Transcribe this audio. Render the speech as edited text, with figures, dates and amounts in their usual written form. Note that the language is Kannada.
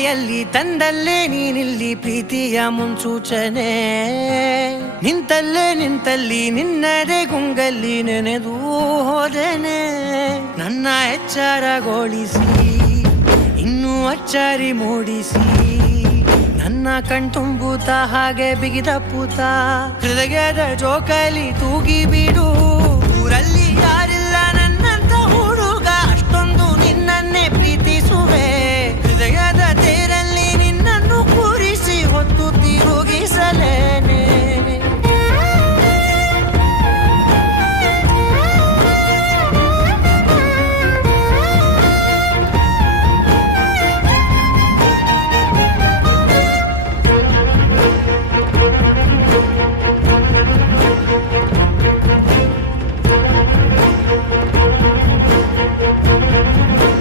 ಜೊತೆಯಲ್ಲಿ ತಂದಲ್ಲೇ ನೀನಿಲ್ಲಿ ಪ್ರೀತಿಯ ಮುನ್ಸೂಚನೆ ನಿಂತಲ್ಲಿ ನಿನ್ನದೇ ಗುಂಗಲ್ಲಿ ನೆನೆದು ಹೋದೆನೆ ನನ್ನ ಎಚ್ಚರಗೊಳಿಸಿ ಇನ್ನೂ ಅಚ್ಚರಿ ಮೂಡಿಸಿ ನನ್ನ ಕಣ್ತುಂಬುತ್ತ ಹಾಗೆ ಬಿಗಿದಪ್ಪುತ್ತ ಹೃದಯದ ಜೋಕಾಲಿ ತೂಗಿ ಬಿಡು ಊರಲ್ಲಿ